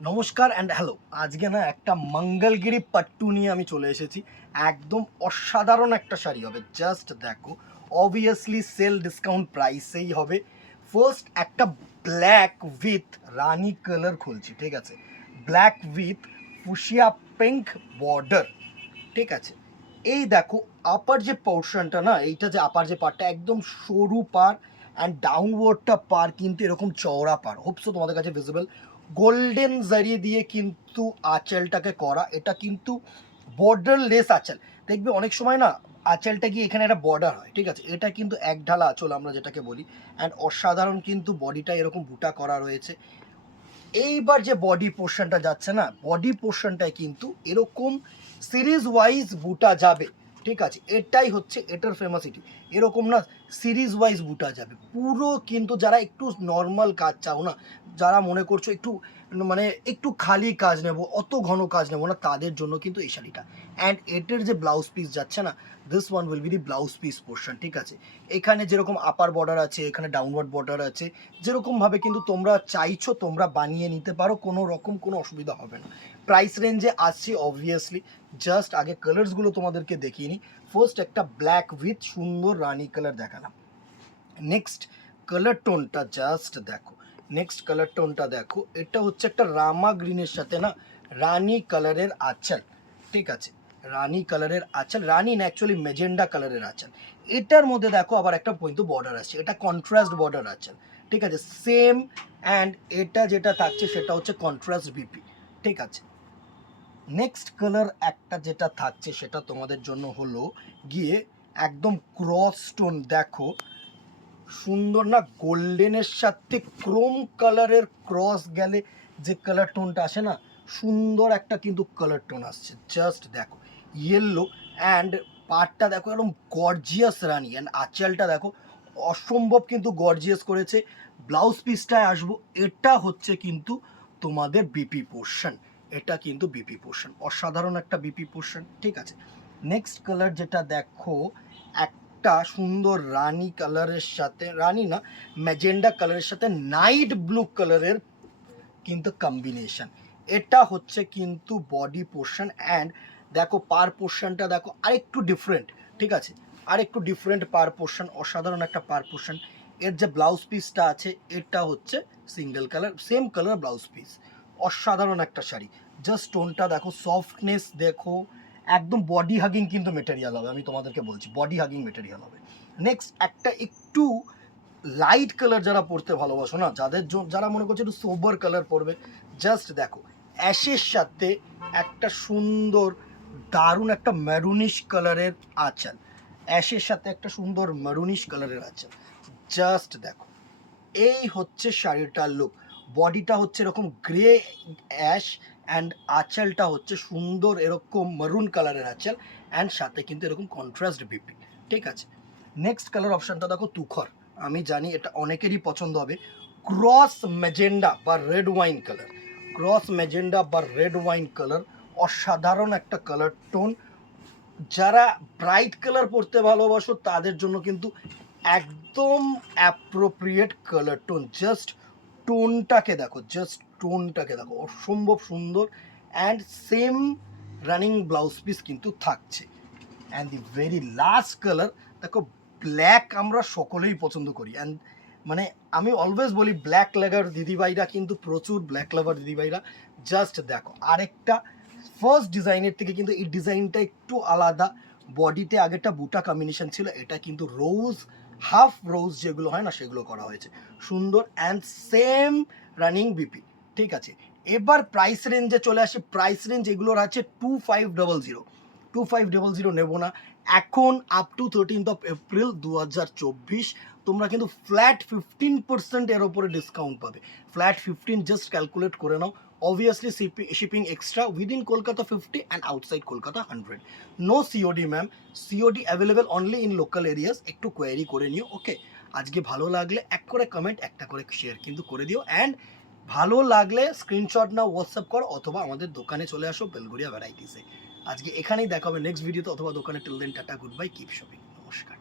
নমস্কার and hello. আজকে না একটা মঙ্গলগিরি পাট্টু নিয়ে আমি চলে এসেছি। একদম অসাধারণ একটা শাড়ি হবে, জাস্ট দেখো। অবভিয়াসলি সেল ডিসকাউন্ট প্রাইসেই হবে। ফার্স্ট একটা ব্ল্যাক উইথ রানি কালার খুলছি, ঠিক আছে? Black with fuchsia pink border, ঠিক আছে? এই দেখো, আপার যে পোর্শনটা না, এইটা যে আপার যে পার্টটা একদম সরু পার, অ্যান্ড ডাউনওয়ার্ডটা পার কিন্তু এরকম চওড়া পার। হোপসো তোমাদের কাছে ভিজিবল। গোল্ডেন জারি দিয়ে কিন্তু আঁচলটাকে করা, এটা কিন্তু বর্ডারলেস আঁচল। দেখবে অনেক সময় না আঁচলটা গিয়ে এখানে একটা বর্ডার হয়, ঠিক আছে? এটা কিন্তু এক ঢালা আঁচল আমরা যেটাকে বলি। অ্যান্ড অসাধারণ কিন্তু বডিটা এরকম বুটা করা রয়েছে। এইবার যে বডি পোর্শনটা যাচ্ছে না, বডি পোর্শনটায় কিন্তু এরকম সিরিজ ওয়াইজ বুটা যাবে, ঠিক আছে? এটাই হচ্ছে এটার ফেমাসিটি। এরকম না সিরিজ ওয়াইজ বুটা যাবে পুরো, কিন্তু যারা একটু নর্মাল কাজ চাও না, যারা মনে করছো একটু মানে একটু খালি কাজ নেব, অত ঘন কাজ নেব না, তাদের জন্য কিন্তু এই শাড়িটা। অ্যান্ড এটার যে ব্লাউজ পিস যাচ্ছে না, this one will be the blouse piece portion, ঠিক আছে? এখানে যেরকম আপার বর্ডার আছে, এখানে ডাউনওয়ার্ড বর্ডার আছে, যেরকমভাবে কিন্তু তোমরা চাইছো তোমরা বানিয়ে নিতে পারো, কোনো রকম কোনো অসুবিধা হবে না। প্রাইস রেঞ্জে আসছি অবভিয়াসলি। জাস্ট আগে কালার্সগুলো তোমাদেরকে দেখিয়ে নিই। ফার্স্ট একটা ব্ল্যাক উইথ সুন্দর রানি কালার দেখালাম। নেক্সট কালার টোনটা জাস্ট দেখো, নেক্সট কালার টোনটা দেখো। এটা হচ্ছে একটা রামা গ্রিনের সাথে না রানি কালারের আঁচল, ঠিক আছে? রানি কালারের আঁচল, রানি না অ্যাকচুয়ালি মেজেন্ডা কালারের আঁচল। এটার মধ্যে দেখো আবার একটা পর্যন্ত বর্ডার আছে, এটা কন্ট্রাস্ট বর্ডার আঁচল, ঠিক আছে? সেম। অ্যান্ড এটা যেটা থাকছে সেটা হচ্ছে কন্ট্রাস্ট বিপি, ঠিক আছে? নেক্সট কালার একটা যেটা থাকছে সেটা তোমাদের জন্য হলো গিয়ে একদম ক্রস টোন, দেখো সুন্দর না, গোল্ডেনের সাথে ক্রোম কালারের ক্রস গেলে যে কালার টোনটা আসে না, সুন্দর একটা কিন্তু কালার টোন আসছে, জাস্ট দেখো। ইয়েলো, অ্যান্ড পাটটা দেখো একদম গর্জিয়াস রানি, অ্যান্ড আঁচলটা দেখো অসম্ভব কিন্তু গর্জিয়াস করেছে। ব্লাউজ পিসটায় আসবো, এটা হচ্ছে কিন্তু তোমাদের বিপি পোর্শন। এটা কিন্তু বিপি পোর্শন, অসাধারণ একটা বিপি পোর্শন, ঠিক আছে? নেক্সট কালার যেটা দেখো, একটা সুন্দর রানি কালারের সাথে, রানি না ম্যাজেন্ডা কালারের সাথে নাইট ব্লু কালারের কিন্তু কম্বিনেশন। এটা হচ্ছে কিন্তু বডি পোর্শন। অ্যান্ড দেখো পার পোর্শনটা দেখো আরেকটু ডিফারেন্ট, ঠিক আছে? আরেকটু ডিফারেন্ট পার পোর্শন, অসাধারণ একটা পার পোর্শন। এর যে ব্লাউজ পিসটা আছে এটা হচ্ছে single colour, same colour blouse piece. অসাধারণ একটা শাড়ি, জাস্ট টোনটা দেখো, সফটনেস দেখো, একদম বডি হাগিং কিন্তু মেটেরিয়াল হবে, আমি তোমাদেরকে বলছি বডি হাগিং মেটেরিয়াল হবে। নেক্সট একটা একটু লাইট কালার যারা পরতে ভালোবাসো না, যাদের যারা মনে করছে একটু সোবার কালার পরবে, জাস্ট দেখো অ্যাশের সাথে একটা সুন্দর দারুণ একটা মেরুনিশ কালারের আঁচল, অ্যাশের সাথে একটা সুন্দর মেরুনিশ কালারের আঁচল, জাস্ট দেখো। এই হচ্ছে শাড়িটার লুক। বডিটা হচ্ছে এরকম গ্রে অ্যাশ, অ্যান্ড আঁচলটা হচ্ছে সুন্দর এরকম মেরুন কালারের আঁচল, অ্যান্ড সাথে কিন্তু এরকম কন্ট্রাস্ট বিপি, ঠিক আছে? নেক্সট কালার অপশানটা দেখো তুখর, আমি জানি এটা অনেকেরই পছন্দ হবে। ক্রস ম্যাজেন্ডা বা red wine colour, cross magenta বা রেড ওয়াইন কালার, অসাধারণ একটা কালার টোন। যারা ব্রাইট কালার পরতে ভালোবাসো তাদের জন্য কিন্তু একদম অ্যাপ্রোপ্রিয়েট কালার টোন। জাস্ট টোনটাকে দেখো, জাস্ট টোনটাকে দেখো, অসম্ভব সুন্দর। And same running blouse piece কিন্তু থাকছে। And the very last colour দেখো, ব্ল্যাক আমরা সকলেই পছন্দ করি। অ্যান্ড মানে আমি অলওয়েজ বলি ব্ল্যাক লাভার দিদিভাইরা কিন্তু প্রচুর, ব্ল্যাক লাভার দিদিভাইরা, জাস্ট দেখো আরেকটা ফার্স্ট ডিজাইনের থেকে কিন্তু এই ডিজাইনটা একটু আলাদা। বডিতে আগেরটা বুটা কম্বিনেশন ছিল, এটা কিন্তু রোজ, হাফ রোজ যেগুলো হয় না সেগুলো করা হয়েছে, সুন্দর। অ্যান্ড সেম রানিং বিপি, ঠিক আছে? এবার প্রাইস রেঞ্জে চলে আসি। প্রাইস রেঞ্জ এগুলোর আছে 2500, 2500 নেব না এখন। Up to 13th of April 2024 তোমরা কিন্তু ফ্ল্যাট 15% এর ওপরে ডিসকাউন্ট পাবে। ফ্ল্যাট 15, জাস্ট ক্যালকুলেট করে নাও। Obviously shipping extra within Kolkata 50 and outside Kolkata 100। No COD ma'am, COD available only in local areas, একটু কোয়ারি করে নিও, ওকে? আজকে ভালো লাগলে এক করে কমেন্ট, একটা করে শেয়ার কিন্তু করে দিও। অ্যান্ড ভালো লাগলে স্ক্রিনশট নাও, হোয়াটসঅ্যাপ করো, অথবা আমাদের দোকানে চলে আসো বেলগড়িয়া ভ্যারাইটিসে। আজকে এখানেই দেখা হবে নেক্সট ভিডিওতে অথবা দোকানে। Till then tata, good bye, keep shopping, নমস্কার।